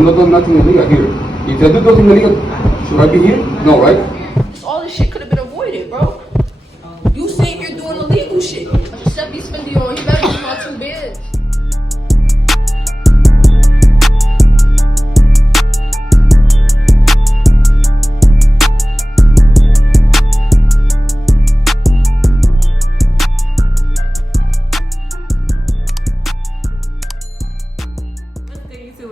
I've not done nothing illegal here. If I do something illegal, should I be here? No, right? All this shit could have been avoided, bro. You saying you're doing illegal shit. Except you spend your own, you better do my 2 bids.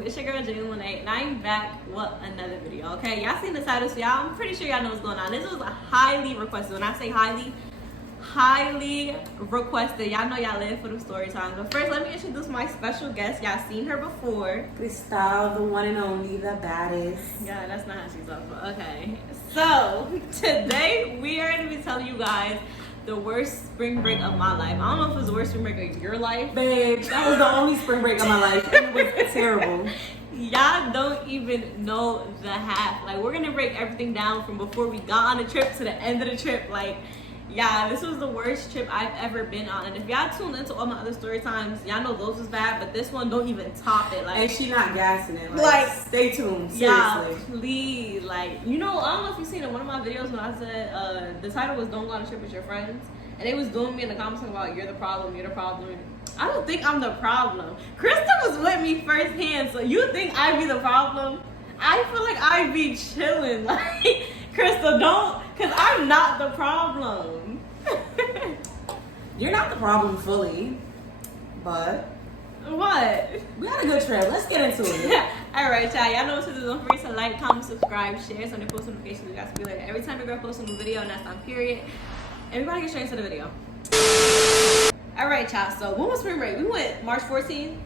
It's your girl Jaelah, and I'm back with another video. Okay, y'all seen the title, so y'all, I'm pretty sure y'all know what's going on. This was a highly requested. When I say highly requested, y'all know y'all live for the story time. But first, let me introduce my special guest. Y'all seen her before. Cristal, the one and only, the baddest. Yeah, that's not how she's up, but okay. So today we are going to be telling you guys the worst spring break of my life. I don't know if it was the worst spring break of your life. Babe, that was the only spring break of my life. It was terrible. Y'all don't even know the half. Like, we're gonna break everything down from before we got on the trip to the end of the trip. Like, yeah, this was the worst trip I've ever been on. And if y'all tuned into all my other story times, y'all know those was bad, but this one don't even top it. Like, and she not gassing it. Like stay tuned. Seriously. Yeah, please. Like, you know, I don't know if you've seen in one of my videos when I said the title was "Don't Go on a Trip with Your Friends," and they was doing me in the comments about "You're the problem, you're the problem." I don't think I'm the problem. Krista was with me firsthand, so you think I'd be the problem? I feel like I'd be chilling. Like, Krista, don't, because I'm not the problem. You're not the problem fully, but what? we had a good trip. Let's get into it. All right, y'all. Y'all know what to do. Don't forget to like, comment, subscribe, share, so on your post notifications. You guys be like every time a girl posts a new video, and that's on period. Everybody get straight into the video. All right, y'all. So when was spring break? We went March 14th.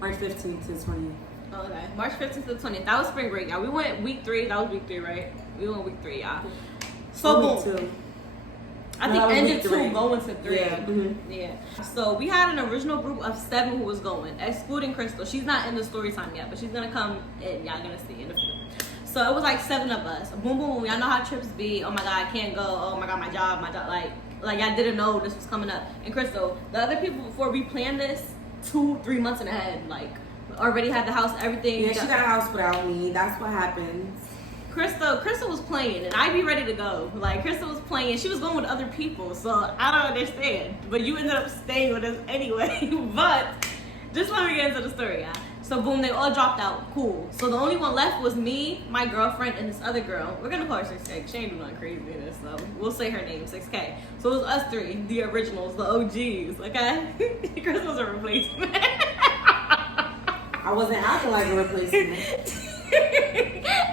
March 15th to 20th. Oh, okay, March 15th to the 20th. That was spring break, y'all. We went week 3. That was week 3, right? We went week 3, y'all. So week boom. 2. I think ended 2, going to 3. Yeah. Mm-hmm. Yeah. So we had an original group of 7 who was going, excluding Crystal. She's not in the story time yet, but she's gonna come in. Y'all gonna see in a few. So it was like 7 of us. Boom, boom, boom. Y'all know how trips be. Oh my God, I can't go. Oh my God, my job. Like y'all didn't know this was coming up. And Crystal, the other people before we planned this 2-3 months in ahead, like already had the house, everything. Yeah, she got a house without me. That's what happens. Crystal was playing, and I'd be ready to go. Like, Crystal was playing. She was going with other people, so I don't understand. But you ended up staying with us anyway. But just let me get into the story, y'all. So boom, they all dropped out. Cool. So the only one left was me, my girlfriend, and this other girl. We're gonna call her 6K. She ain't doing nothing crazy in this, so we'll say her name, 6K. So it was us 3, the originals, the OGs, okay? Chris was a replacement. I wasn't acting like a replacement.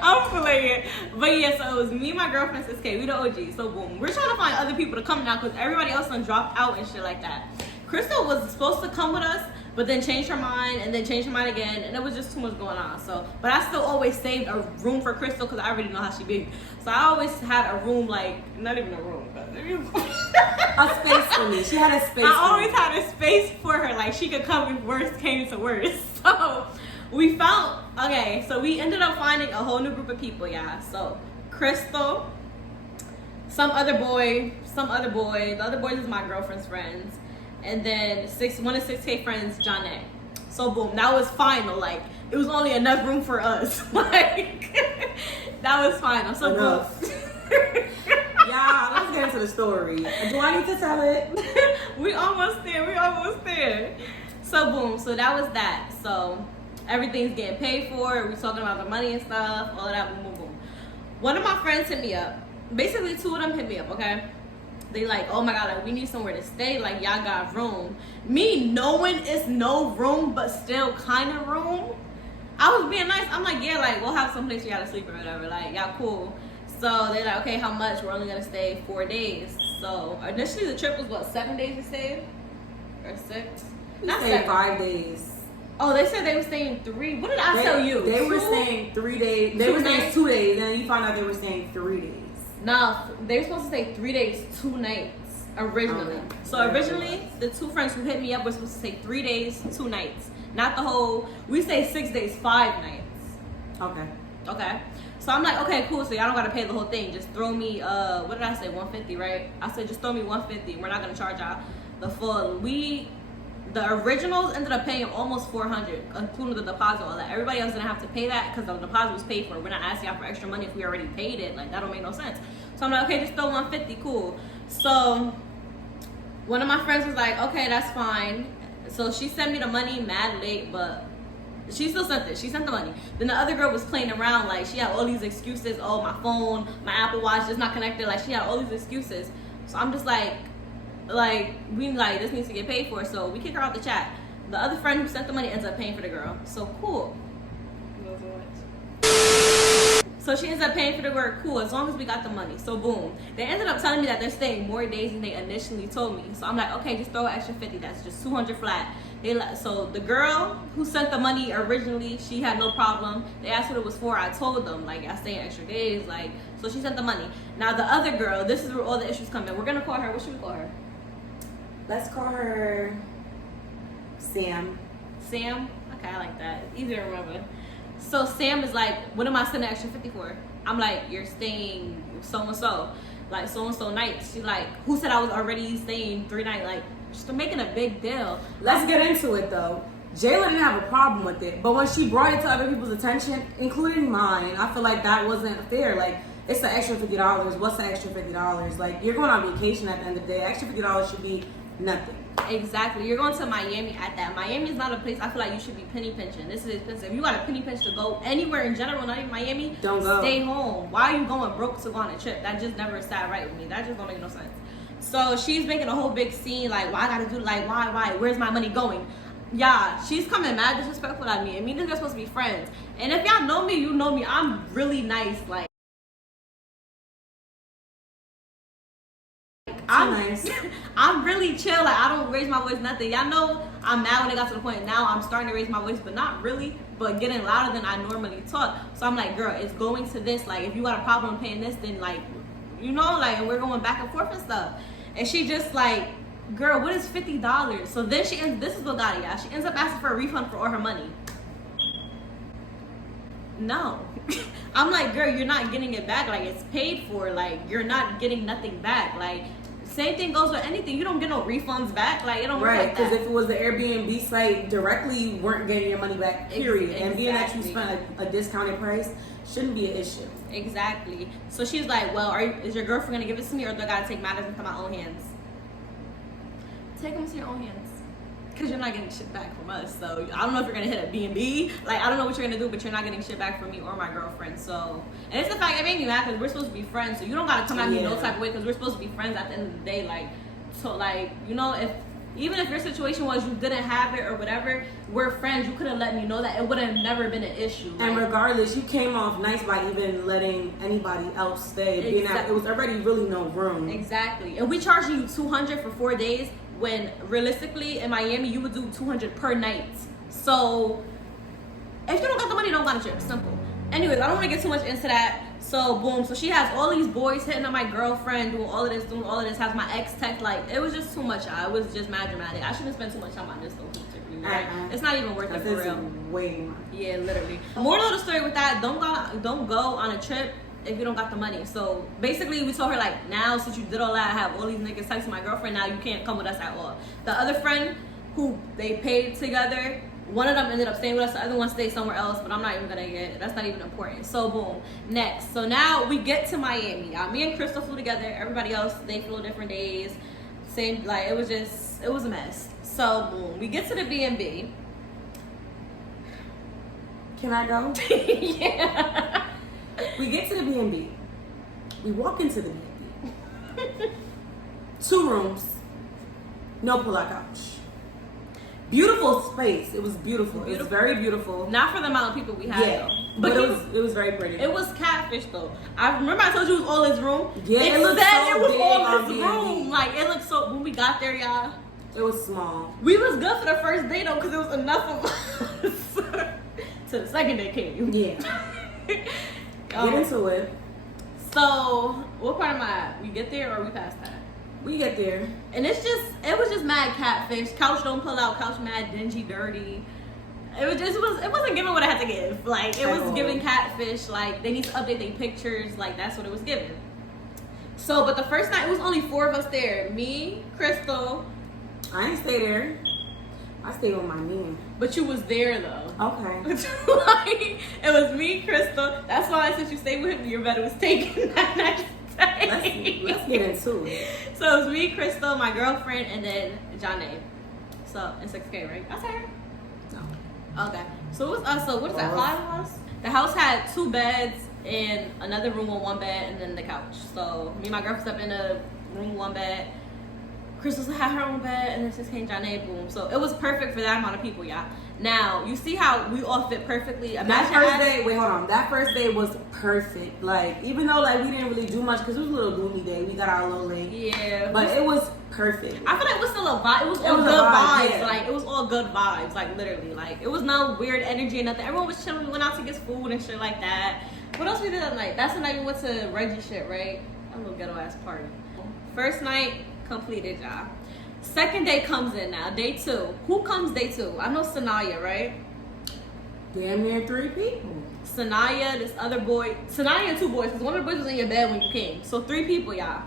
I'm playing. But yeah, so it was me, my girlfriend, 6K. We the OGs. So boom. We're trying to find other people to come now because everybody else done dropped out and shit like that. Crystal was supposed to come with us, but then changed her mind and then changed her mind again, and it was just too much going on. So, but I still always saved a room for Crystal because I already know how she be. So I always had a room, like, not even a room, but a space for me. She had a space. I always had a space for her, like she could come if worst came to worst. So we found, okay, so we ended up finding a whole new group of people, yeah. So Crystal, some other boy, the other boys is my girlfriend's friends. And then one of 6K friends, Monae. So boom, that was final. Like, it was only enough room for us. Like, that was final. So boom. Yeah, let's get into the story. Do I need to tell it? We almost there. So boom, so that was that. So everything's getting paid for. We talking about the money and stuff, all of that, boom, boom, boom. One of my friends hit me up. Basically, 2 of them hit me up, okay? They like, oh my God, like, we need somewhere to stay. Like, y'all got room. Me knowing it's no room, but still kind of room. I was being nice. I'm like, yeah, like, we'll have some place for y'all to sleep or whatever. Like, y'all cool. So they're like, okay, how much? We're only gonna stay 4 days. So initially the trip was what, 7 days we stayed? Or 6? Not 7. 5 days. Oh, they said they were staying 3. What did I tell you? They 2? were staying 3 days. They were staying 2 days, and then you found out they were staying 3 days. No, they were supposed to stay 3 days, 2 nights originally. Okay. So originally, the 2 friends who hit me up were supposed to stay 3 days, 2 nights. Not the whole, we stayed 6 days, 5 nights. Okay. So I'm like, okay, cool. So y'all don't gotta pay the whole thing. Just throw me, what did I say? $150, right? I said just throw me $150. We're not gonna charge y'all the full. The the originals ended up paying almost $400, including the deposit, all that. Everybody else didn't have to pay that because the deposit was paid for. We're not asking y'all for extra money if we already paid it. Like, that don't make no sense. So I'm like, okay, just throw $150, cool. So one of my friends was like, okay, that's fine. So she sent me the money mad late, but she still sent it. She sent the money. Then the other girl was playing around, like she had all these excuses. Oh, my phone, my Apple Watch is not connected. Like she had all these excuses. So I'm just like we like this needs to get paid for. So we kick her out the chat. The other friend who sent the money ends up paying for the girl. So cool. So she ends up paying for the girl. Cool, as long as we got the money. So boom. They ended up telling me that they're staying more days than they initially told me. So I'm like, okay, just throw an extra 50. That's just 200 flat. So the girl who sent the money originally, she had no problem. They asked what it was for. I told them, like, I stay extra days. Like, so she sent the money. Now the other girl, this is where all the issues come in. We're gonna call her. What should we call her? Let's call her Sam. Sam? Okay, I like that. Easy to remember. So Sam is like, what am I sending extra 50 for? I'm like, you're staying so-and-so. Like, so-and-so nights. She's like, who said I was already staying 3 nights? Like, just making a big deal. Let's get into it, though. Jaylah didn't have a problem with it. But when she brought it to other people's attention, including mine, I feel like that wasn't fair. Like, it's an extra $50. What's the extra $50? Like, you're going on vacation at the end of the day. Extra $50 should be nothing. Exactly. You're going to Miami at that. Miami is not a place I feel like you should be penny pinching. This is expensive. If you got a penny pinch to go anywhere in general, not even Miami, don't go. Stay home. Why are you going broke to go on a trip? That just never sat right with me. That just don't make no sense. So she's making a whole big scene like, why I gotta do, like, why? Where's my money going? Yeah, she's coming mad disrespectful at me. And me and this girl's supposed to be friends. And if y'all know me, you know me. I'm really nice. Like, I'm nice. I'm really chill. Like, I don't raise my voice, nothing. Y'all know I'm mad when it got to the point. Now I'm starting to raise my voice, but not really, but getting louder than I normally talk. So I'm like, girl, it's going to this. Like, if you got a problem paying this, then, like, you know, like, and we're going back and forth and stuff. And she just like, girl, what is $50? So then she ends, this is what got it, y'all. She ends up asking for a refund for all her money. No. I'm like, girl, you're not getting it back. Like, it's paid for. Like, you're not getting nothing back. Like, same thing goes with anything. You don't get no refunds back. Like, it don't work like that. Right, because if it was the Airbnb site directly, you weren't getting your money back, period. Exactly. And being that you spent a discounted price shouldn't be an issue. Exactly. So she's like, well, is your girlfriend going to give it to me, or do I got to take matters into my own hands? Take them into your own hands. Because you're not getting shit back from us. So I don't know if you're going to hit a B&B. Like, I don't know what you're going to do, but you're not getting shit back from me or my girlfriend. So, and it's the fact, it made me mad because we're supposed to be friends. So you don't got to come at me no type of way because we're supposed to be friends at the end of the day. Like, so, like, you know, even if your situation was you didn't have it or whatever, we're friends. You could have let me know that. It would have never been an issue. And like, regardless, you came off nice by even letting anybody else stay. Being that it was already really no room. Exactly. And we charging you $200 for 4 days when realistically in Miami you would do $200 per night. So if you don't got the money, don't got a trip. Simple. Anyways, I don't want to get too much into that. So boom. So she has all these boys hitting on my girlfriend, doing all of this, has my ex text. Like, it was just too much. It was just mad dramatic. I shouldn't spend too much time on this though. Right? It's not even worth it for real. Way much. Yeah, literally. Moral of the story with that: don't go on a trip if you don't got the money. So basically, we told her like, now since you did all that, I have all these niggas texting my girlfriend. Now you can't come with us at all. The other friend who they paid together, one of them ended up staying with us. The other one stayed somewhere else, but I'm not even gonna get. That's not even important. So boom. Next. So now we get to Miami. Me and Crystal flew together. Everybody else, they flew different days. Same. Like, it was a mess. So boom. We get to the B&B. Can I go? Yeah. We get to the B&B. We walk into the B&B. 2 rooms. No pull-out couch. Beautiful space. It was beautiful. It was very beautiful. Not for the amount of people we had, yeah, though. But it was very pretty. It was catfish, though. I remember I told you it was all his room. Yeah, it looked so it was big all his B&B. room. Like, it looked so. When we got there, y'all, it was small. We was good for the first day though, because it was enough of us. To the second day came. Yeah. Get into it. So, what part am I at? We get there or we past that? We get there. And it was just mad catfish. Couch don't pull out, couch mad dingy, dirty. It wasn't giving what I had to give. Like, it was giving catfish. Like, they need to update their pictures. Like, that's what it was giving. So, but the first night, it was only 4 of us there. Me, Crystal. I ain't stay there. I stayed with my man. But you was there though. Okay. Like, it was me, Crystal. That's why since you stayed with him, your bed was taken that next day. Let's get into it. So it was me, Crystal, my girlfriend, and then Jaelah. So in 6K, right? That's her. No. Okay. So it was us. So what is that? 5 of us. The house had 2 beds and another room with 1 bed, and then the couch. So me and my girlfriend slept in a room with 1 bed. Crystal had her own bed, and then 6K and Jaelah, boom. So it was perfect for that amount of people, y'all. Now you see how we all fit perfectly. That first day, wait, hold on. That first day was perfect. Like, even though like we didn't really do much because it was a little gloomy day, we got out a little late. Yeah, but it was perfect. I feel like it was still a vibe. It was all good vibes. Yeah. Like it was all good vibes. Like literally, like it was no weird energy or nothing. Everyone was chilling. We went out to get food and shit like that. What else we did that night? That's the night we went to Reggie shit, right? A little ghetto ass party. First night completed, y'all. Second day comes in now. Day 2. Who comes day 2? I know Sanaya, right? Damn near 3 people. Sanaya, this other boy. Sanaya and 2 boys, because one of the boys was in your bed when you came. So 3 people, y'all.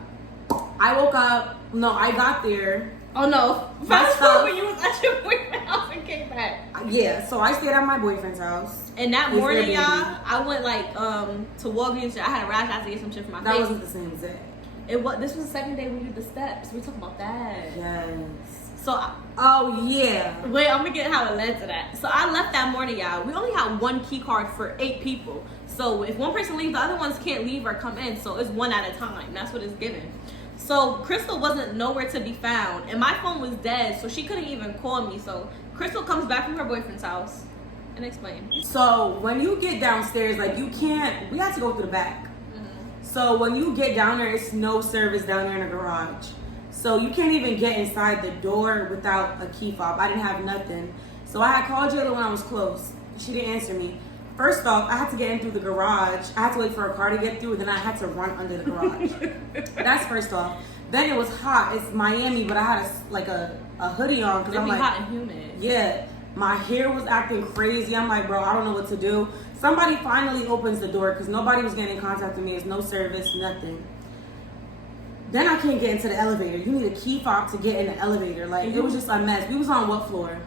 I woke up. No, I got there. Oh no. Fast forward when you was at your boyfriend's house and came back. Yeah, so I stayed at my boyfriend's house. And that morning, Airbnb. y'all, I went like to Walgreens. I had a rash. I had to get some shit for my That face. wasn't the same day. It was. This was the second day we did the steps. We talking about that. Yes. So. Oh yeah. Wait, I'm gonna get how it led to that. So I left that morning, y'all. We only had 1 key card for 8 people. So if one person leaves, the other ones can't leave or come in. So it's 1 at a time. That's what it's given. So Crystal wasn't nowhere to be found, and my phone was dead, so she couldn't even call me. So Crystal comes back from her boyfriend's house and explain. So when you get downstairs, like you can't. We had to go through the back. So when you get down there, it's no service down there in the garage. So you can't even get inside the door without a key fob. I didn't have nothing. So I had called Jaelah when I was close. She didn't answer me. First off, I had to get in through the garage. I had to wait for a car to get through, then I had to run under the garage. That's first off. Then it was hot. It's Miami, but I had a hoodie on because I'm like hot and humid. Yeah. My hair was acting crazy. I'm like, bro, I don't know what to do. Somebody finally opens the door because nobody was getting in contact with me. There's no service, nothing. Then I can't get into the elevator. You need a key fob to get in the elevator. Like, it was just a mess. We was on what floor?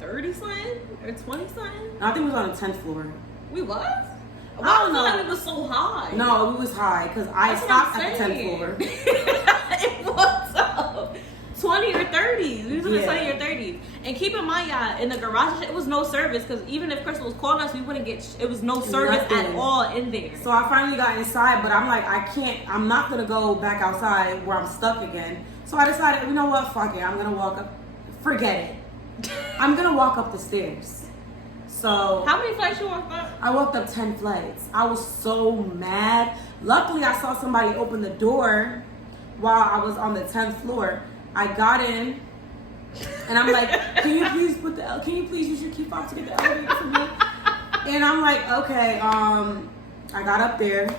30 something? Or 20 something? I think we was on the 10th floor. We was? I don't I know. feel like we was so high. No, we was high because I stopped at the 10th floor. It was so 20 or 30s. We was in the Yeah. 20 or 30s. And keep in mind, y'all, in the garage, it was no service because even if Crystal was calling us, we wouldn't get. It was no service at Nothing. all in there. So I finally got inside, but I'm like, I can't. I'm not gonna go back outside where I'm stuck again. So I decided, you know what? Fuck it. I'm gonna walk up. Forget it. I'm gonna walk up the stairs. So How many flights you walked up? I walked up 10 flights. I was so mad. Luckily, I saw somebody open the door while I was on the 10th floor. I got in, and I'm like, can you please use your key fob to get the elevator for me? And I'm like, okay. I got up there,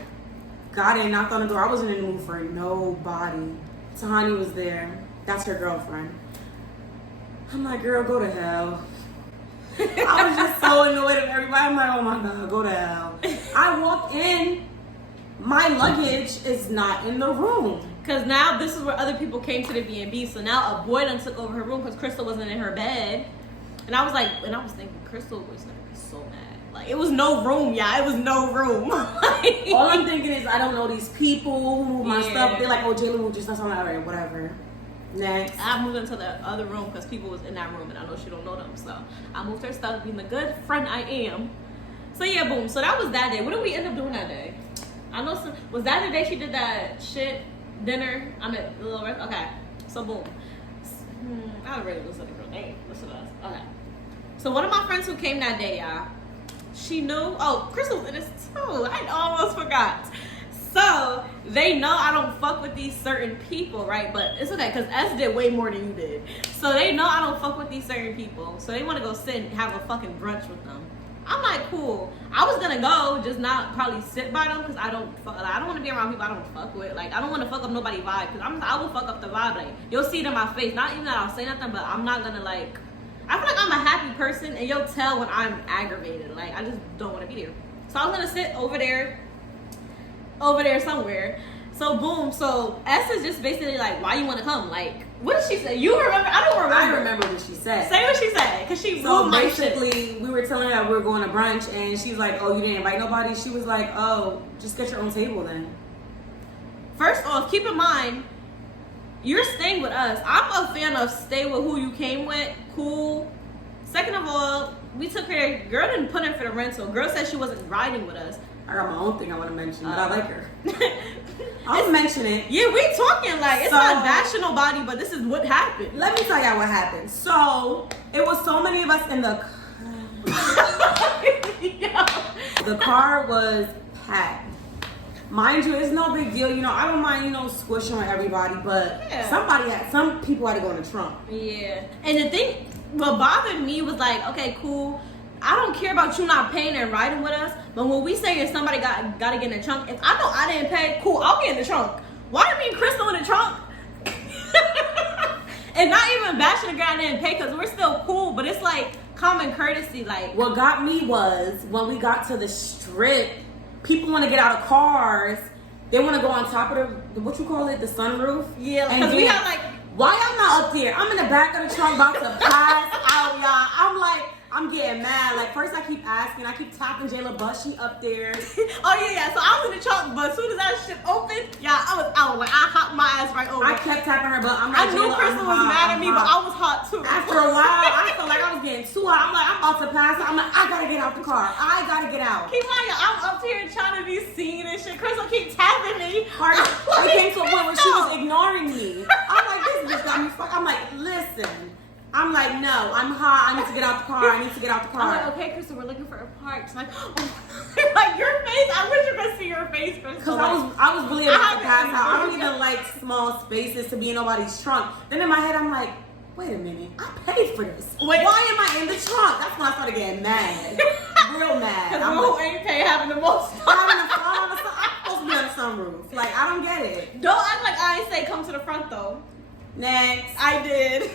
got in, knocked on the door. I wasn't in the mood for nobody. Tahani was there. That's her girlfriend. I'm like, girl, go to hell. I was just so annoyed at everybody. I'm like, oh my God, go to hell. I walk in, my luggage is not in the room. Because now this is where other people came to the B&B. So now a boy done took over her room because Crystal wasn't in her bed. And I was like, and I was thinking, Crystal was going to be so mad. Like, it was no room, y'all. It was no room. All I'm thinking is, I don't know these people who move my Yeah. stuff. They're like, oh, Jaelah moved your stuff. I'm like, all right, whatever. Next. I moved into the other room because people was in that room and I know she don't know them. So I moved her stuff, being the good friend I am. So yeah, boom. So that was that day. What did we end up doing that day? I know some. Was that the day she did that shit dinner? I mean, the little rest. Okay. So boom. I don't really listen to her name. Listen to us. Okay. So one of my friends who came that day, y'all, she knew. Oh, Crystal was in this too. I almost forgot. So they know I don't fuck with these certain people, right? But it's okay because S did way more than you did. So they know I don't fuck with these certain people. So they want to go sit and have a fucking brunch with them. I'm like, cool. I was gonna go, just not probably sit by them because I don't want to be around people I don't fuck with. Like I don't want to fuck up nobody vibe because I will fuck up the vibe. Like you'll see it in my face. Not even that I'll say nothing, but I'm not gonna like. I feel like I'm a happy person and you'll tell when I'm aggravated. Like I just don't want to be there. So I was gonna sit over there somewhere. So boom. So S is just basically like, why you want to come? Like What did she say? You remember? I don't remember. I remember what she said. Say what she said, cause she So blew my shit. basically, we were telling her that we were going to brunch, and she was like, "Oh, you didn't invite nobody." She was like, "Oh, just get your own table then." First off, keep in mind, you're staying with us. I'm a fan of stay with who you came with. Cool. Second of all, we took her. Girl didn't put in for the rental. Girl said she wasn't riding with us. I got my own thing I want to mention, but I like her. I'll mention it. Yeah, we talking like it's So- not bashing nobody, but this is what happened. Let me tell y'all what happened. So it was so many of us in the the car was packed. Mind you, it's no big deal. You know, I don't mind, you know, squishing with everybody, but Yeah. some people had to go in the trunk. Yeah, and the thing, what bothered me was like, okay, cool. I don't care about you not paying and riding with us, but when we say if somebody gotta get in the trunk, if I know I didn't pay, cool, I'll get in the trunk. Why do me and Crystal in the trunk? And not even bashing the girl I didn't pay, because we're still cool, but it's like common courtesy. Like, What got me was when we got to the strip, people want to get out of cars. They want to go on top of the what you call it, the sunroof. yeah, And because we then- got like, Why I'm not up there? I'm in the back of the trunk about to pass out, y'all. I'm like, I'm getting mad. Like, first I keep asking, I keep tapping Jaelah, but she up there. oh yeah. So I was in the trunk, but as soon as that shit opened, yeah, I was out. Like, I hopped my ass right over. I kept tapping her, but I'm I like, knew Jaelah, Crystal I'm was hot, mad at I'm me, hot. but I was hot too. After a while, I felt like I was getting too hot. I'm like, I'm about to pass out. I'm like, I gotta get out the car. I gotta get out. Keep lying, I'm up here trying to be seen and shit. Crystal keep tapping me. Hard. It came to a point where she was ignoring me. I'm like, this bitch got me fucked. I'm like, listen. I'm like, no, I'm hot. I need to get out the car. I need to get out the I'm car. like, okay, Crystal, we're looking for a park. She's like, oh. Like your face. I wish you could see your face, Crystal. Because I was really about to I pass haven't out. I don't even- even like small spaces to be in nobody's trunk. Then in my head, I'm like, wait a minute, I paid for this. Wait. Why am I in the trunk? That's when I started getting mad. Real mad. Because I'm who like, ain't pay having the most I'm supposed to be on the sunroof. Like, I don't get it. Don't act like I ain't say come to the front though. Next. I did.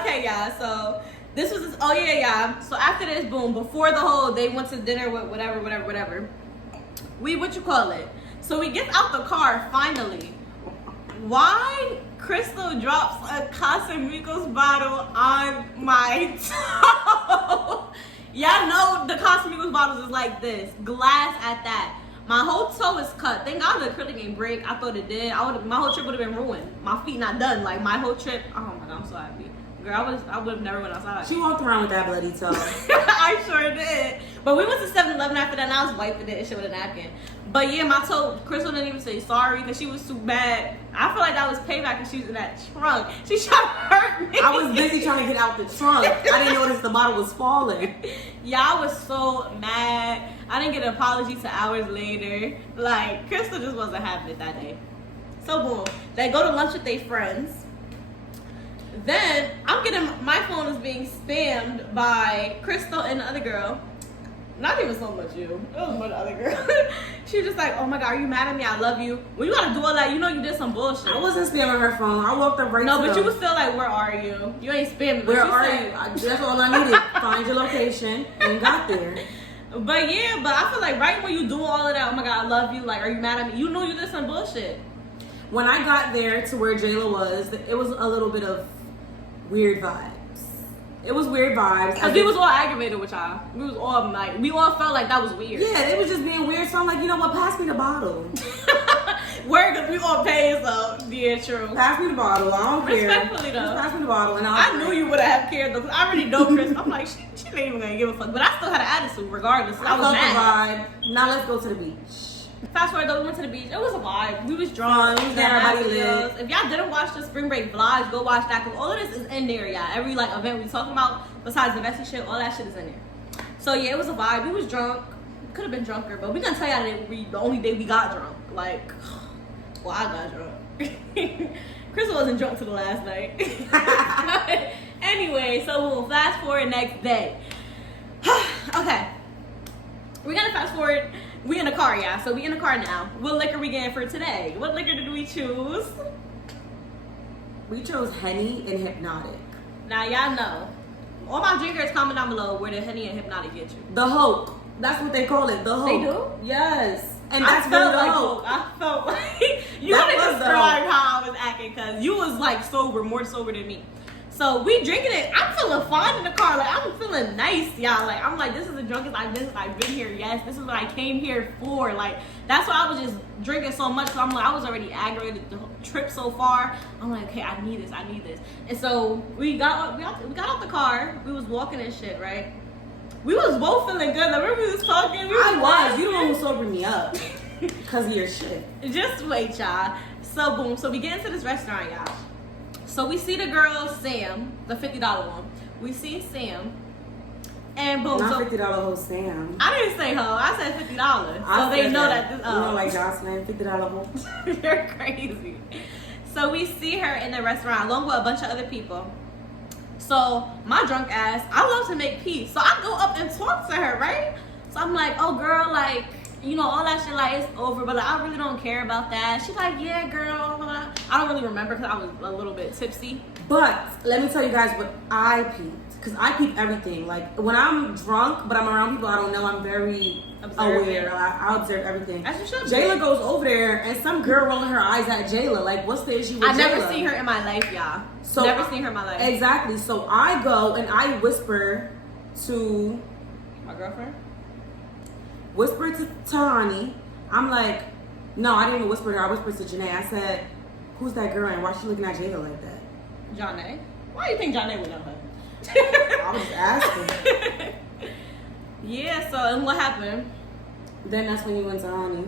Okay, y'all. So this was oh yeah. So after this, boom, before the whole they went to dinner with whatever. We what you call it? So we get out the car finally. Why Crystal drops a Casamigos bottle on my toe? Y'all know the Casamigos bottles is like this, glass at that. My whole toe is cut. Thank God the acrylic ain't break. I thought it did. My whole trip would have been ruined. My feet not done. Like my whole trip. Oh my God, I'm so happy. Girl, I would have never went outside. She walked around with that bloody toe. I sure did. But we went to 7-Eleven after that, and I was wiping it and shit with a napkin. But yeah, my toe, Crystal didn't even say sorry because she was too bad. I feel like that was payback because she was in that trunk. She tried to hurt me. I was busy trying to get out the trunk. I didn't notice the bottle was falling. Yeah, I was so mad. I didn't get an apology till hours later. Like, Crystal just wasn't having it that day. So boom, they go to lunch with their friends. Then I'm getting my phone is being spammed by Crystal and the other girl. Not even so much you. It was more the other girl. She was just like, oh my God, are you mad at me? I love you. When you gotta do all that, you know you did some bullshit. I wasn't spamming her phone. I walked up right No, to but her. you was still like, where are you? You ain't spamming. Where are you? That's all I needed. Find your location and got there. But yeah, but I feel like right when you do all of that, oh my God, I love you. Like, are you mad at me? You know you did some bullshit. When I got there to where Jaelah was, it was a little bit of weird vibes. It was weird vibes. Because we was all aggravated with y'all. We was all like, we all felt like that was weird. Yeah, it was just being weird. So I'm like, you know what? Pass me the bottle. Word, because we all pay, so yeah, true. Pass me the bottle. I don't care. Respectfully, though. Just pass me the bottle. And I knew you would have cared though, because I already know Chris. I'm like, she ain't even gonna give a fuck. But I still had an attitude regardless. I was felt mad. the vibe. Now let's go to the beach. Fast forward though, we went to the beach. It was a vibe. We was drunk. Fun. Everybody lit. If y'all didn't watch the spring break vlogs, go watch that because all of this is in there, y'all. Every like event we talking about, besides the Vessi shit, all that shit is in there. So yeah, it was a vibe. We was drunk. Could have been drunker, but we gonna tell y'all that the only day we got drunk. Like, well, I got drunk. Crystal wasn't drunk till the last night. Anyway, so we'll fast forward next day. Okay, we're gonna fast forward. We in the car, yeah. So we in the car now. What liquor we getting for today? What liquor did we choose? We chose Henny and Hypnotic. Now y'all know. All my drinkers, comment down below where the Henny and Hypnotic get you. The Hope. That's what they call it. The Hope. They do? Yes. And that's I really felt the like hope. I felt like you That gotta was the describe hope. how I was acting because you was like sober, more sober than me. So we drinking it. I'm feeling fine in the car. Like I'm feeling nice, y'all. Like I'm like, this is the drunkest I've been since I've been here. Yes, this is what I came here for. Like that's why I was just drinking so much. So I'm like, I was already aggravated the trip so far. I'm like, okay, I need this. And so we got out the car. We was walking and shit, right? We was both feeling good. Like, remember we was talking. You the one who sobered me up because of your shit. Just wait, y'all. So boom. So we get into this restaurant, y'all. So we see the girl Sam, the $50 one. We see Sam, and boom. Not so $50 hoe Sam. I didn't say ho. I said $50. So I they said know that this. You know, like Jocelyn, $50 hoe. You're crazy. So we see her in the restaurant along with a bunch of other people. So my drunk ass, I love to make peace. So I go up and talk to her, right? So I'm like, oh girl, like, you know, all that shit, like, it's over, but like, I really don't care about that. She's like, yeah, girl. I don't really remember because I was a little bit tipsy. But let me tell you guys what I peeped, because I peep everything. Like when I'm drunk, but I'm around people I don't know, I'm very aware. I observe everything. As you should be. Jaelah goes over there, and some girl rolling her eyes at Jaelah. Like, what's the issue with Jaelah? I never seen her in my life, y'all. So never seen her in my life. Exactly. So I go and I whisper to My girlfriend. to Tani. I'm like, no, I didn't even whisper to her. I whispered to Janae. I said, who's that girl and why she looking at Jaelah like that? Jaelah. Why do you think Jaelah would know her? I was just asking. Yeah, so, and what happened? Then that's when you went to Honey.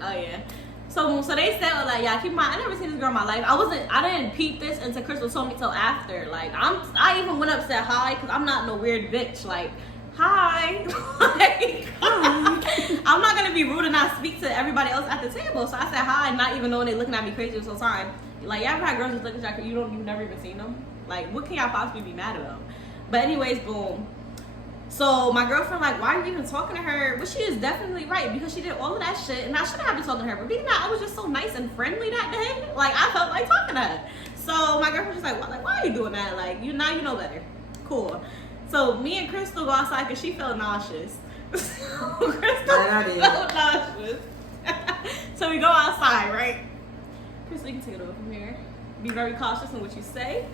Oh, yeah. So they said, like, yeah, keep in mind, I never seen this girl in my life. I didn't peep this until Crystal told me till after. Like, I even went up, said hi, because I'm not no weird bitch. Like, hi. Like, I'm not going to be rude and not speak to everybody else at the table. So I said hi, not even knowing they looking at me crazy the whole time. Like, y'all ever had girls just looking at you, you've never even seen them? Like, what can y'all possibly be mad about? But anyways, boom. So my girlfriend, like, why are you even talking to her? But she is definitely right because she did all of that shit, and I shouldn't have been talking to her. But being that I was just so nice and friendly that day, like I felt like talking to her. So my girlfriend was like, why are you doing that? Like, you know better. Cool. So me and Crystal go outside because she felt nauseous. Crystal felt nauseous. So we go outside, right? Crystal, you can take it over from here. Be very cautious in what you say.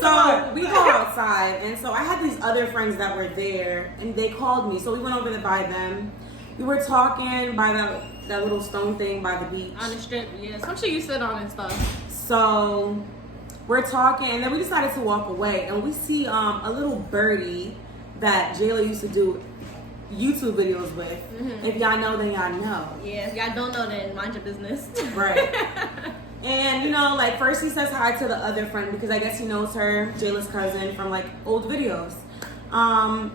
So we go outside, and so I had these other friends that were there, and they called me. So we went over there by them. We were talking by that little stone thing by the beach. On the strip, yeah. Some shit you sit on and stuff. So we're talking, and then we decided to walk away, and we see a little birdie that Jaelah used to do YouTube videos with. Mm-hmm. If y'all know, then y'all know. Yeah, if y'all don't know, then mind your business. Right. And you know, like first he says hi to the other friend because I guess he knows her, Jaylah's cousin, from like old videos. And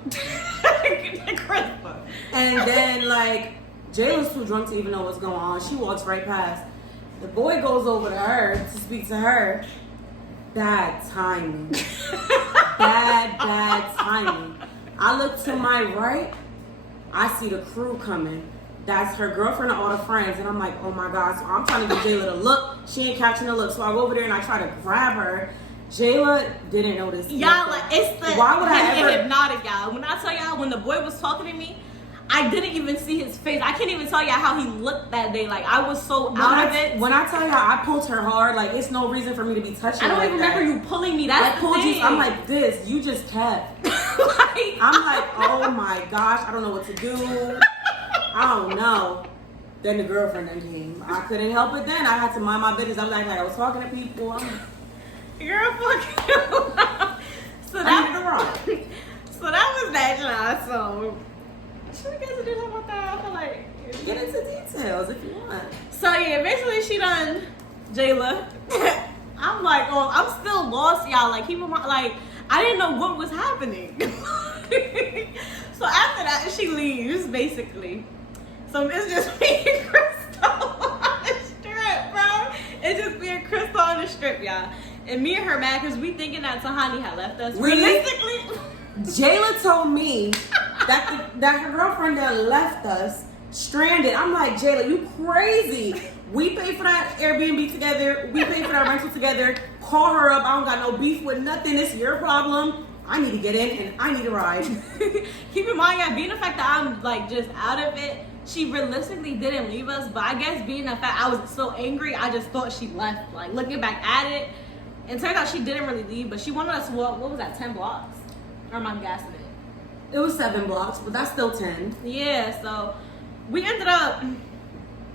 then like Jaylah's too drunk to even know what's going on. She walks right past. The boy goes over to her to speak to her. Bad timing. Bad timing. I look to my right. I see the crew coming. That's her girlfriend and all the friends. And I'm like, oh my God. So I'm trying to get Jaelah to look. She ain't catching the look. So I go over there and I try to grab her. Jaelah didn't notice. Y'all, like, it's the Why would I ever hypnotic, y'all. When I tell y'all, when the boy was talking to me, I didn't even see his face. I can't even tell y'all how he looked that day. Like, I was so out of it. When I tell y'all I pulled her hard, like, it's no reason for me to be touching her. I don't like even that. remember you pulling me. That's I the pulled thing. you. I'm like this. You just kept. Like, I'm like, oh my gosh, I don't know what to do. I don't know. Then the girlfriend then came. I couldn't help it then. I had to mind my business. I was like I was talking to people. girl, fuck you. So I that needed a rock. So that was that, y'all. So should we get to do something about that? I feel like Get into details if you want. so yeah, basically she done Jaelah. I'm like, oh, I'm still lost, y'all. Like, keep in mind, like, I didn't know what was happening. So after that, she leaves, basically. So it's just me and Crystal on the strip, bro. It's just me and Crystal on the strip, y'all. And me and her mad because we thinking that Tahani had left us. Really? Realistically, Jaelah told me that her girlfriend that left us stranded. I'm like, Jaelah, you crazy. We paid for that Airbnb together. We paid for that rental together. Call her up. I don't got no beef with nothing. It's your problem. I need to get in and I need a ride. Keep in mind, yeah, being the fact that I'm like just out of it, she realistically didn't leave us. But I guess being the fact I was so angry, I just thought she left. Like looking back at it, and turns out she didn't really leave. But she wanted us to walk. What was that? 10 blocks? Or am I guessing it? It was 7 blocks, but that's still 10. Yeah. So we ended up.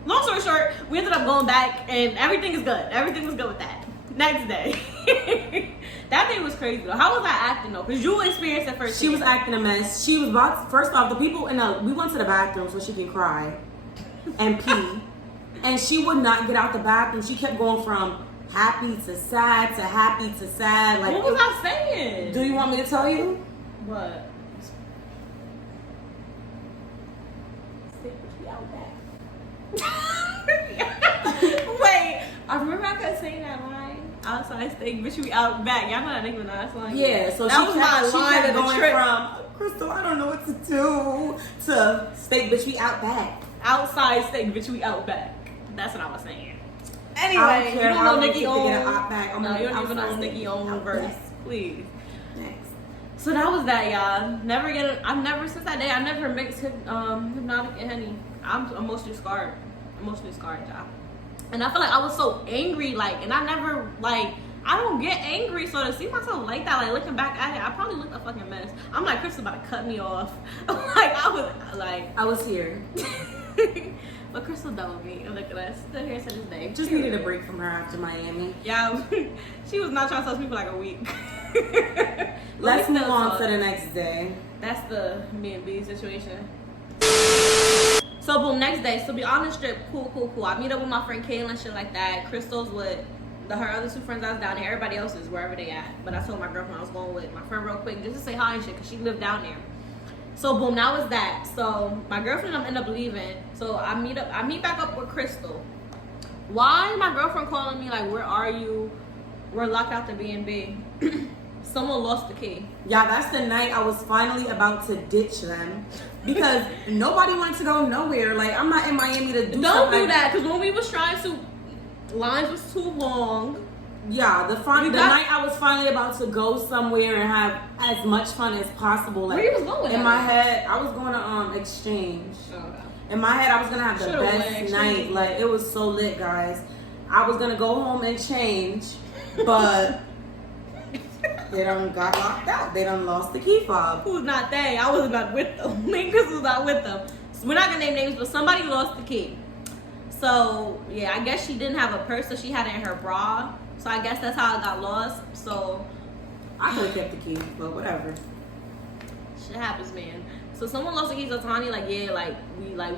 Long story short, we ended up going back, and everything is good. Everything was good with that. Next day. That thing was crazy though. How was I acting though? Because you experienced it first. She was acting a mess. She was about, first off, the people we went to the bathroom so she can cry and pee. And she would not get out the bathroom. She kept going from happy to sad to happy to sad. Like, what was I saying? Do you want me to tell you? What? Wait, I remember I kept saying that line. Outside steak, bitch, we out back. Y'all know that nigga when I line. Yeah, so that was my line of the going trip. From Crystal, I don't know what to do, to steak, bitch, we out back. Outside steak, bitch, we out back. That's what I was saying. Anyway, I don't care you don't how know long Nicki it take to own. get an out back. No, you don't even know outside Nicki steak, own out verse. back. Please. Next. So that was that, y'all. Never again. I've never since that day. I never mixed hypnotic and Henny. I'm emotionally scarred. Emotionally scarred, y'all. And I feel like I was so angry, like, and I never like. I don't get angry, so to see myself like that, like looking back at it, I probably looked a fucking mess. I'm like, Chris is about to cut me off. Like I was here. But Crystal done with me. And look at us, still here to this day. Just needed a break from her after Miami. Yeah, she was not trying to touch me for like a week. Let's move on to the next day. That's the me and B situation. So boom, next day. So be on the strip, cool. I meet up with my friend Kayla, shit like that. Crystal's with her other 2 friends. I was down there. Everybody else is wherever they at. But I told my girlfriend I was going with my friend real quick just to say hi and shit because she lived down there. So boom, that was that. So my girlfriend and I end up leaving. So I meet back up with Crystal. Why my girlfriend calling me like, where are you? We're locked out the B&B. Someone lost the key. Yeah, that's the night I was finally about to ditch them because nobody wanted to go nowhere. Like, I'm not in Miami to do Don't do that, because when we was trying to, lines was too long. Yeah, the night I was finally about to go somewhere and have as much fun as possible. Like, where you was going? In my head, I was going to Exchange. Oh, okay. In my head, I was gonna have the best night. Like, it was so lit, guys. I was gonna go home and change, but they done got locked out. They done lost the key fob. Who's not they? I was not with them. Me and Chris was not with them. So we're not gonna name names, but somebody lost the key. So yeah, I guess she didn't have a purse, so she had it in her bra. So I guess that's how it got lost. So I could have kept the key, but whatever. Shit happens, man. So someone lost the keys to Tani, we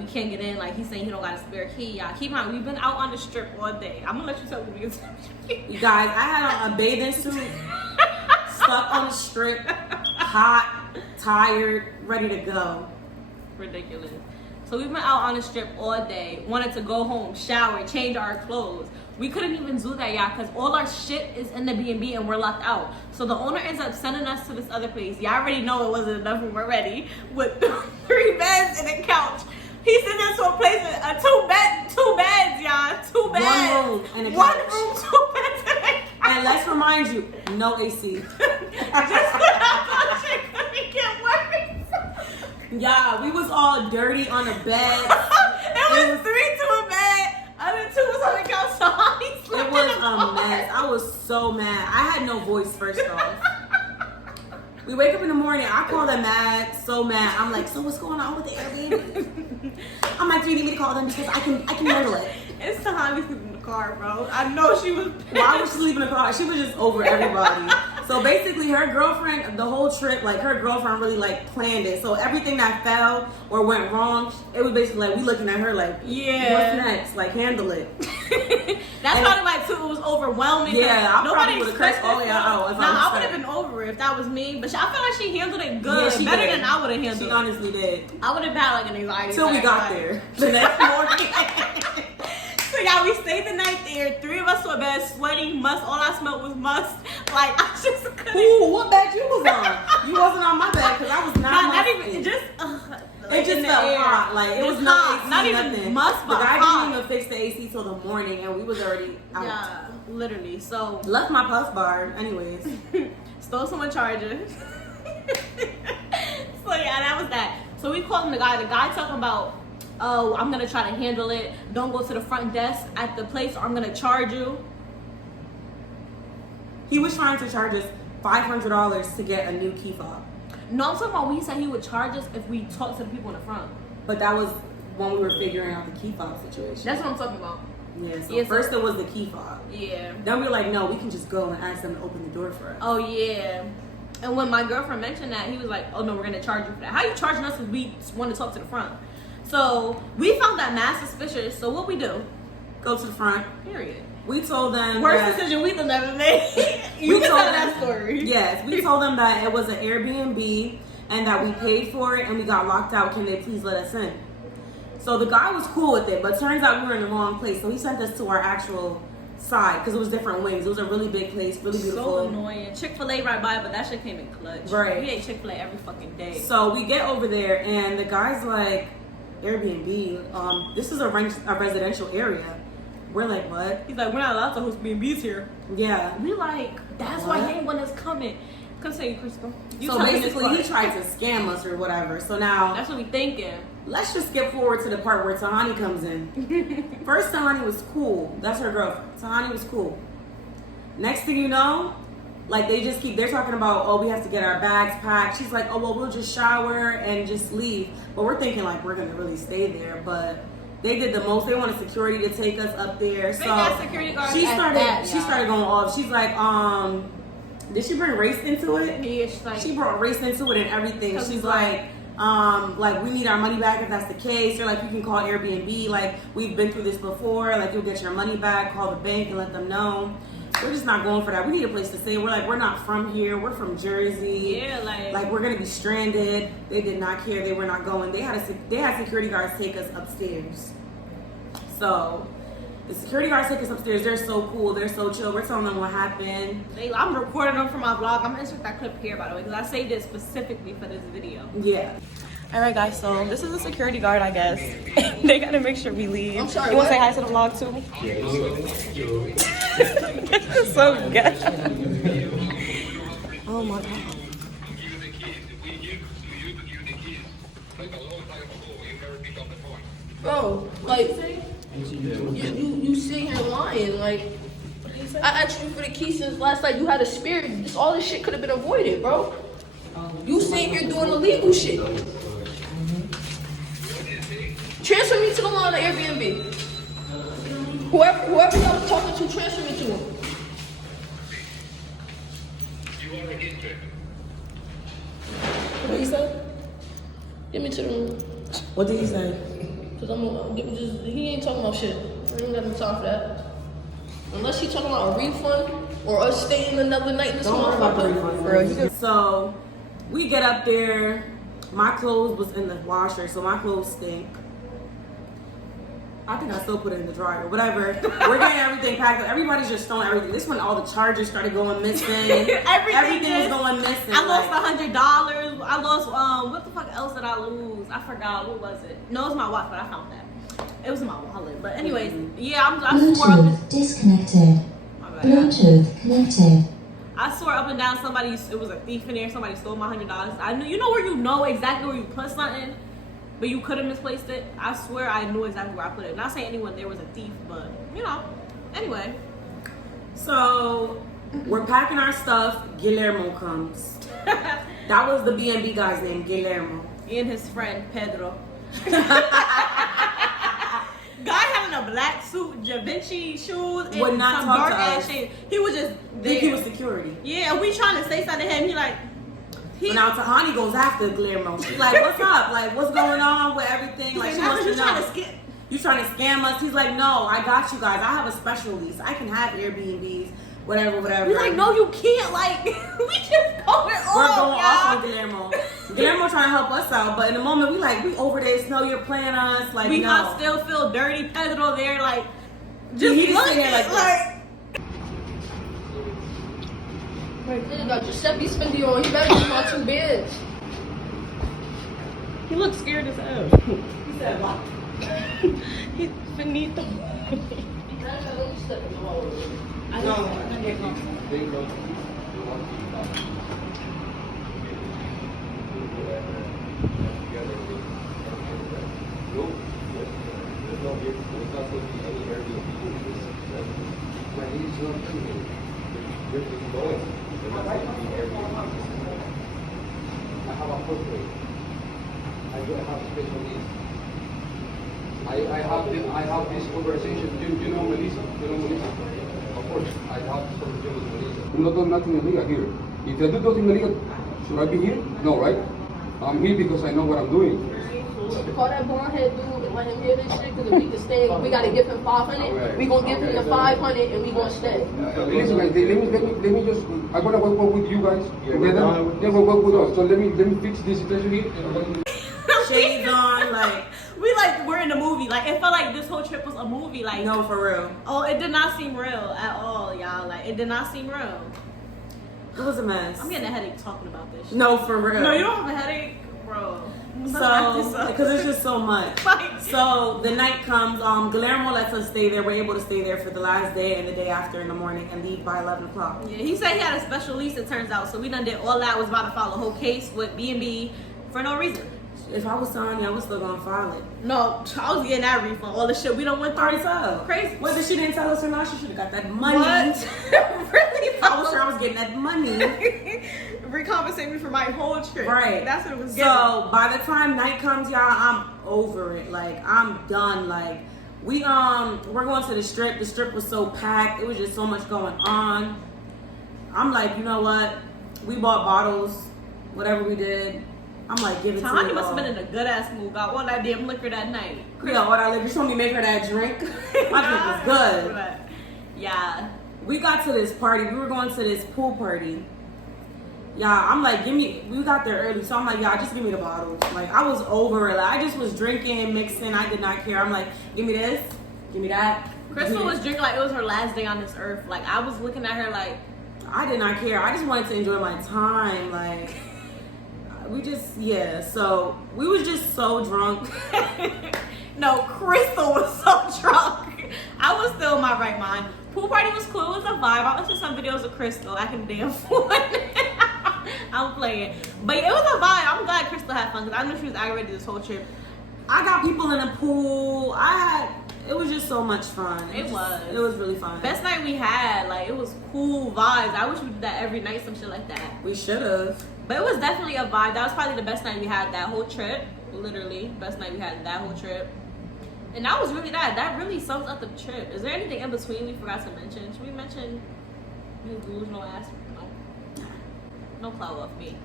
can't get in. Like, he's saying he don't got a spare key. Y'all keep in mind, we've been out on the strip all day. I'm gonna let you tell me. You guys, I had on a bathing suit, stuck on the strip, hot, tired, ready to go. Ridiculous. So we've been out on the strip all day, wanted to go home, shower, change our clothes. We couldn't even do that, y'all, because all our shit is in the B&B and we're locked out. So the owner ends up sending us to this other place. Y'all already know it wasn't enough room already, with 3 beds and a couch. He sent us to a place with two beds, y'all. 2 beds. 1 room and a couch. 1 room, 2 beds and a couch. And let's remind you, no AC. Just that shit couldn't get worse. Yeah, we was all dirty on the bed. It was 3 to a bed. Other 2 was on the couch. So I slept It was in the a mess. I was so mad. I had no voice first off. We wake up in the morning. I call them mad, so mad. I'm like, so what's going on with the Airbnb? I'm like, do you need me to call them because I can handle it. It's Tahani sleeping in the car, bro. I know she was pissed. Why was she sleeping in the car? She was just over everybody. So basically, her girlfriend, the whole trip, like her girlfriend really like planned it. So everything that fell or went wrong, it was basically like we looking at her like, yeah, what's next? Like, handle it. That's probably why too. It was overwhelming. Yeah, I nobody probably would have cursed all y'all out. I would have been over it if that was me. But I feel like she handled it good, yeah, better did. than I would have handled it. She honestly did. I would have had like an anxiety. Till we got there the next morning. So yeah, we stayed the night there. 3 of us were bed, sweaty, must. All I smelled was must. Like, I just couldn't. Ooh, what bed you was on? You wasn't on my bed because I was not even just. It just felt hot. Like, it was no hot. AC, not nothing. even must, the but guy hot. didn't even fix the AC till the morning, and we was already out. Yeah, literally. So left my puff bar, anyways. stole someone's charger. So yeah, that was that. So we called him the guy. The guy talking about, oh, I'm gonna try to handle it. Don't go to the front desk at the place or I'm gonna charge you. He was trying to charge us $500 to get a new key fob. No, I'm talking about when he said he would charge us if we talked to the people in the front. But that was when we were figuring out the key fob situation. That's what I'm talking about. Yeah, so Yeah, first it was the key fob. Yeah. Then we were like, no, we can just go and ask them to open the door for us. Oh yeah. And when my girlfriend mentioned that, he was like, oh no, we're gonna charge you for that. How you charging us if we want to talk to the front? So we found that mad suspicious. So what we do? Go to the front. Period. We told them Worst that, decision we've ever made. You can tell that story. Yes, we told them that it was an Airbnb and that we paid for it and we got locked out. Can they please let us in? So the guy was cool with it, but turns out we were in the wrong place. So he sent us to our actual side because it was different wings. It was a really big place, really beautiful. So annoying. Chick-fil-A right by, but that shit came in clutch. Right. We ate Chick-fil-A every fucking day. So we get over there and the guy's like, Airbnb, this is a residential area. We're like, what? He's like, we're not allowed to host B&Bs here. Yeah. We like, that's What? why he ain't one that's coming. Come say, Crystal. You So tell me this basically, he part. tried to scam us or whatever. So now, That's what we thinking. let's just skip forward to the part where Tahani comes in. First, Tahani was cool. That's her girlfriend. Tahani was cool. Next thing you know, like they're talking about, oh, we have to get our bags packed. She's like, oh, well, we'll just shower and just leave. But we're thinking like we're gonna really stay there. But they did the most. They wanted security to take us up there. They So got security guards she at started that, she y'all. started going off. She's like, did she bring race into it? Yeah, she's like, She brought race into it and everything. 'Cause She's he's like, we need our money back if that's the case. They're like, you can call Airbnb. Like, we've been through this before. Like, you'll get your money back. Call the bank and let them know. We're just not going for that. We need a place to stay. We're like, we're not from here. We're from Jersey. yeah, Like, we're gonna be stranded. They did not care. They were not going. They had security guards take us upstairs. So the security guards take us upstairs. They're so cool. They're so chill. We're telling them what happened. I'm recording them for my vlog. I'm gonna insert that clip here, by the way, because I saved it specifically for this video. Yeah. All right, guys. So this is a security guard, I guess. They gotta make sure we leave. I'm sorry, You want to what? say hi to the vlog too? This is so good. Oh my god. Bro, like, you sitting here lying. Like, I asked you for the key since last night. You had a spirit. All this shit could have been avoided, bro. You sitting here doing illegal shit. Transfer me to the one on the Airbnb. Whoever y'all was talking to, transfer me to him. What did he say? Get me to the room. What did he say? Cause he ain't talking about shit. I ain't got no time for that. Unless he talking about a refund or us staying another night in this Don't worry about the motherfucker. refund. So we get up there. My clothes was in the washer, so my clothes stink. I think I still put it in the dryer. Whatever. We're getting everything packed up. Everybody's just throwing everything. This when all the chargers started going missing. Everything was going missing. I lost like- $100. I lost what the fuck else did I lose? I forgot. What was it? No, it was my watch, but I found that. It was in my wallet. But anyways, yeah, I swore up. Bluetooth disconnected. My bad. Bluetooth connected. I swore up and down it was a thief in there. Somebody stole my $100. I knew, you know where you know exactly where you put something, but you could have misplaced it. I swear I knew exactly where I put it. Not saying anyone there was a thief, but you know. Anyway, So we're packing our stuff. Guillermo comes. That was the B&B guy's name, Guillermo. and his friend Pedro. Guy having a black suit, Da Vinci shoes, and Would not some talk dark to ass us. shade. He was just I there. think he was security. Yeah, and we trying to say something to him. He But now Tahani goes after Guillermo. She's like, what's up? Like, what's going on with everything? Like, she wants to trying know. to skip. You trying to scam us? He's like, no, I got you guys. I have a special lease. I can have Airbnbs, whatever. We're like, no, you can't. Like, we just going off. We're going off y'all. on Guillermo. Guillermo trying to help us out, but in the moment we over there. Snow, you're playing us. Like, We no. not still feel dirty. Pedro there, like, He just just looking sitting there like like. Nigga got Giuseppe Spindy on. He better get my 2 beds. He looks scared as hell. He said, what? He's finito. here, and it's not supposed to be any Airbnb. But he's not true. There's noise. There's not supposed to be Airbnb. I have a portrait. I do have special needs. I have this conversation. Do you know Melissa? Do you know Melissa? Of course, I have this conversation with Melissa. I'm not doing nothing illegal here. If I do something illegal, should I be here? No, right? I'm here because I know what I'm doing. Call that blonde head dude and let him hear this shit, because if we can stay, we gotta give him 500. We gonna give him the 500 and we gonna stay. Listen, guys, let me just. I'm gonna work with you guys together. They will work with us. So let me fix this situation here. Shades on, like. We're in a movie. Like, it felt like this whole trip was a movie. Like, No, for real. oh, it did not seem real at all, y'all. Like, it did not seem real. It was a mess. I'm getting a headache talking about this shit. No, for real. No, you don't have a headache, bro. So, because it's just so much. Like- So the night comes. Guillermo lets us stay there. We're able to stay there for the last day and the day after in the morning and leave by 11 o'clock. Yeah, he said he had a special lease, it turns out. So we done did all that. Was about to file a whole case with B&B for no reason. If I was telling you, I was still gonna file it. No, I was getting that refund. All the shit we done went through. Alright, so Crazy. whether she didn't tell us or not, she should have got that money. What? Really? I was sure I was getting that money. Recompensate me for my whole trip. Right. That's what it was. So by the time night comes, y'all, I'm over it. Like, I'm done. Like, we're going to the strip. The strip was so packed. It was just so much going on. I'm like, you know what? We bought bottles, whatever we did. I'm like, give it to me. Tanya must have been in a good ass mood. Got all that damn liquor that night. Yeah, all that liquor. She told me make her that drink. My drink was good. But, yeah. We got to this party. We were going to this pool party. Yeah, I'm like, we got there early, so I'm like, yeah, just give me the bottles. Like, I was over it. Like, I just was drinking, mixing. I did not care. I'm like, give me this, give me that. Crystal was drinking like it was her last day on this earth. Like, I was looking at her like, I did not care. I just wanted to enjoy my time. Like, so we was just so drunk. no, Crystal was so drunk. I was still in my right mind. Pool party was cool. It was a vibe. I went to some videos of Crystal. I can damn fun. I'm playing. But it was a vibe. I'm glad Crystal had fun because I knew she was aggravated this whole trip. I got people in the pool. It was just so much fun. It was really fun. Best night we had. Like, it was cool vibes. I wish we did that every night, some shit like that. We should have. But it was definitely a vibe. That was probably the best night we had that whole trip. Literally, best night we had that whole trip. And that was really that. That really sums up the trip. Is there anything in between we forgot to mention? Should we mention his delusional ass? No. No clout off me.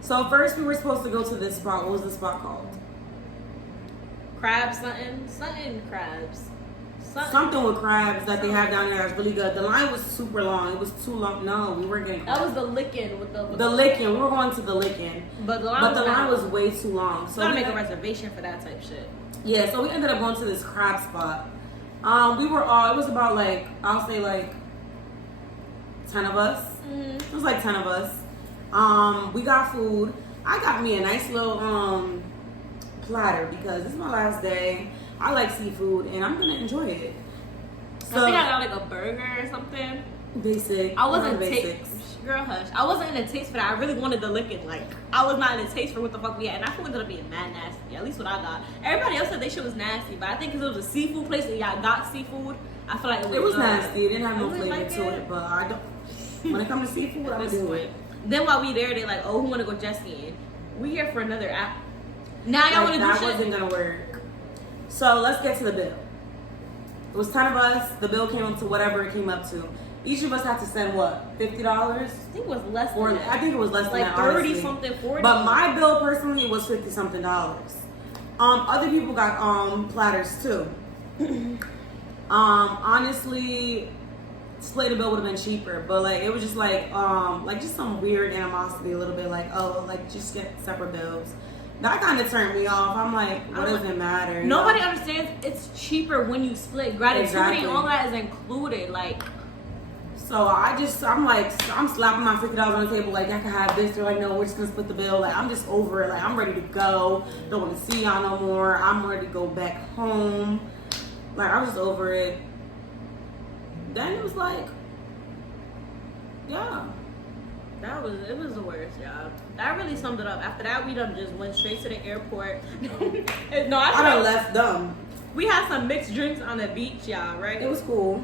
So first we were supposed to go to this spot. What was the spot called? Crabs, something crabs. Something with crabs that they have down there that's really good. The line was super long. It was too long. No, we weren't getting crabs. That was the licking with the licking. We were going to the licking. But the line was way too long. So we gotta make a reservation for that type shit. Yeah, so we ended up going to this crab spot. We were all, it was about like, I'll say like 10 of us. Mm-hmm. It was like 10 of us. We got food. I got me a nice little platter because this is my last day. I like seafood and I'm gonna enjoy it. So, I think I got like a burger or something. Basic. I wasn't basics. Girl, hush. I wasn't in a taste for that. I really wanted the licking. Like, I was not in a taste for what the fuck we had. And I feel ended up being mad nasty. At least what I got. Everybody else said they shit was nasty. But I think because it was a seafood place and y'all got seafood, I feel like it was nasty. It didn't have no really flavor like to it. But I don't. When it comes to seafood, I'm do it. Then while we there, they like, oh, who want to go jet skiing? We here for another app. Now y'all want to do shit? That wasn't going to work. So let's get to the bill. It was 10 of us. The bill came up to whatever it came up to. Each of us had to send what? $50? I think it was less than that. I think it was less than that. Like 30 honestly. something, 40. But my bill personally was $50 something. Other people got platters too. Honestly, split the bill would have been cheaper, but like it was just like just some weird animosity a little bit, like, oh, like just get separate bills. That kind of turned me off. I'm like, what does it matter? Nobody understands it's cheaper when you split. Gratitude and all that is included. Like, so I'm slapping my $50 on the table like, I can have this. They're like, no, we're just gonna split the bill. Like, I'm just over it. Like, I'm ready to go. Don't want to see y'all no more. I'm ready to go back home. Like, I was just over it. Then it was like, yeah. it was the worst, y'all. That really summed it up. After that, we done just went straight to the airport. No, I done left them. We had some mixed drinks on the beach, y'all, right? It was cool.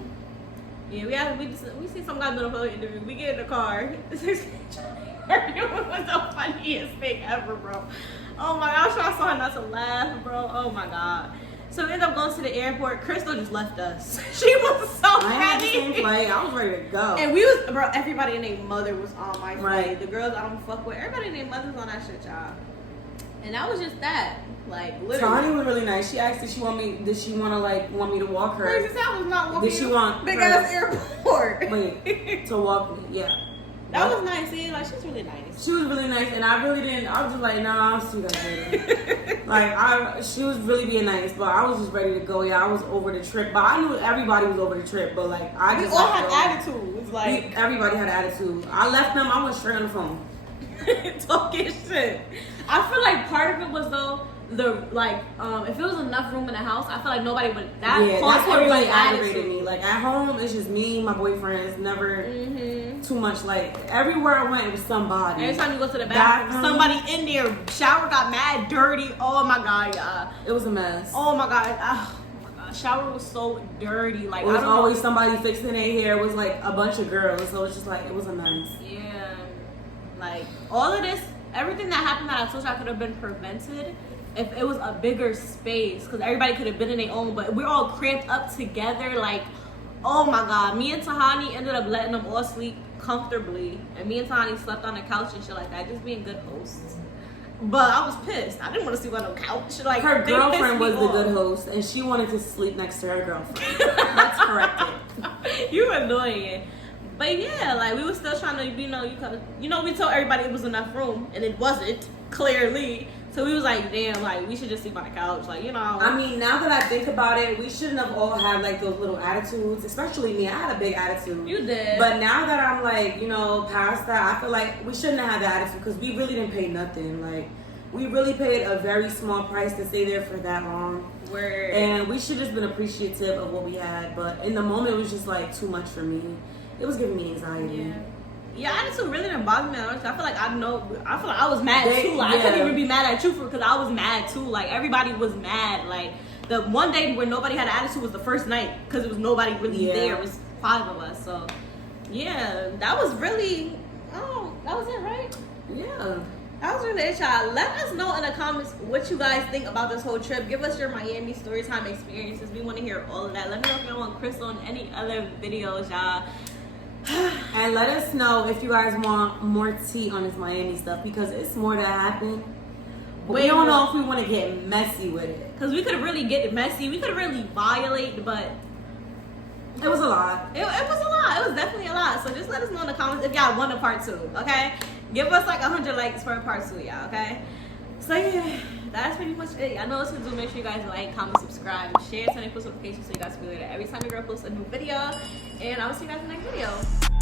Yeah, we see some guy doing a photo interview. We get in the car. It was the funniest thing ever, bro. Oh my gosh, I saw her not to laugh, bro. Oh my god. So we ended up going to the airport. Crystal just left us. She was so I had the ready. same flight. I was ready to go. And we was, bro, everybody and their mother was on my flight. Right. The girls I don't fuck with, everybody and their mother's on that shit, y'all. And that was just that. Like, literally. Tani was really nice. She asked did she want me to walk her? Crazy I was not walking Did she in want big her- ass airport. Wait, to walk me, yeah. That was nice, see? Like, she's really nice. She was really nice, and I really didn't. I was just like, nah, I'll see you guys later. She was really being nice, but I was just ready to go. Yeah, I was over the trip, but I knew everybody was over the trip. But like, I We just all had had attitudes. Like, everybody had attitude. I left them. I went straight on the phone. talking shit. I feel like part of it was though if it was enough room in the house, I feel like nobody would Yeah, caused that's what really everybody aggravated attitude. me. Like at home, it's just me, my boyfriend. It's never too much. Like everywhere I went, it was somebody. Every time you go to the bathroom, somebody in there. Shower got mad dirty. Oh my god, y'all. It was a mess. Oh my god. Oh my god. Shower was so dirty. Like It was I don't always know. somebody fixing their hair. It was like a bunch of girls, so it's just like it was a mess. Yeah. Like all of this, everything that happened that I told you I could have been prevented if it was a bigger space, because everybody could have been in their own, but we're all cramped up together. Like, oh my god, me and Tahani ended up letting them all sleep comfortably, and me and Tahani slept on the couch and shit like that, just being good hosts. But I was pissed. I didn't want to sleep on no couch. Like, Her they girlfriend pissed was me the good off. host, and she wanted to sleep next to her girlfriend. Let's correct it. You annoying. But yeah, like we were still trying to, we told everybody it was enough room, and it wasn't, clearly. So we was like, damn, like we should just sleep on the couch, like, I mean, now that I think about it, we shouldn't have all had like those little attitudes, especially me. I had a big attitude. You did. But now that I'm like, past that, I feel like we shouldn't have had that attitude because we really didn't pay nothing. Like, we really paid a very small price to stay there for that long. Word. And we should have been appreciative of what we had. But in the moment, it was just like too much for me. It was giving me anxiety. Yeah, attitude really didn't bother me. I feel like I was mad too. Like, I yeah. couldn't even be mad at you because I was mad too. Like, everybody was mad. Like, the one day where nobody had an attitude was the first night because it was nobody really there. It was 5 of us. So, yeah, that was really, that was it, right? Yeah. That was really it, y'all. Let us know in the comments what you guys think about this whole trip. Give us your Miami storytime experiences. We want to hear all of that. Let me know if y'all want Crystal in any other videos, y'all. And let us know if you guys want more tea on this Miami stuff because it's more to happen. But we don't know if we want to get messy with it. Because we could really get messy. We could really violate, but it was a lot. It was a lot. It was definitely a lot. So just let us know in the comments if y'all want a part 2, okay? Give us like 100 likes for a part 2, y'all, okay? So yeah, that's pretty much it. I know what to do. Make sure you guys like, comment, subscribe, and share. Turn on post notifications so you guys can be there every time your girl posts a new video. And I will see you guys in the next video.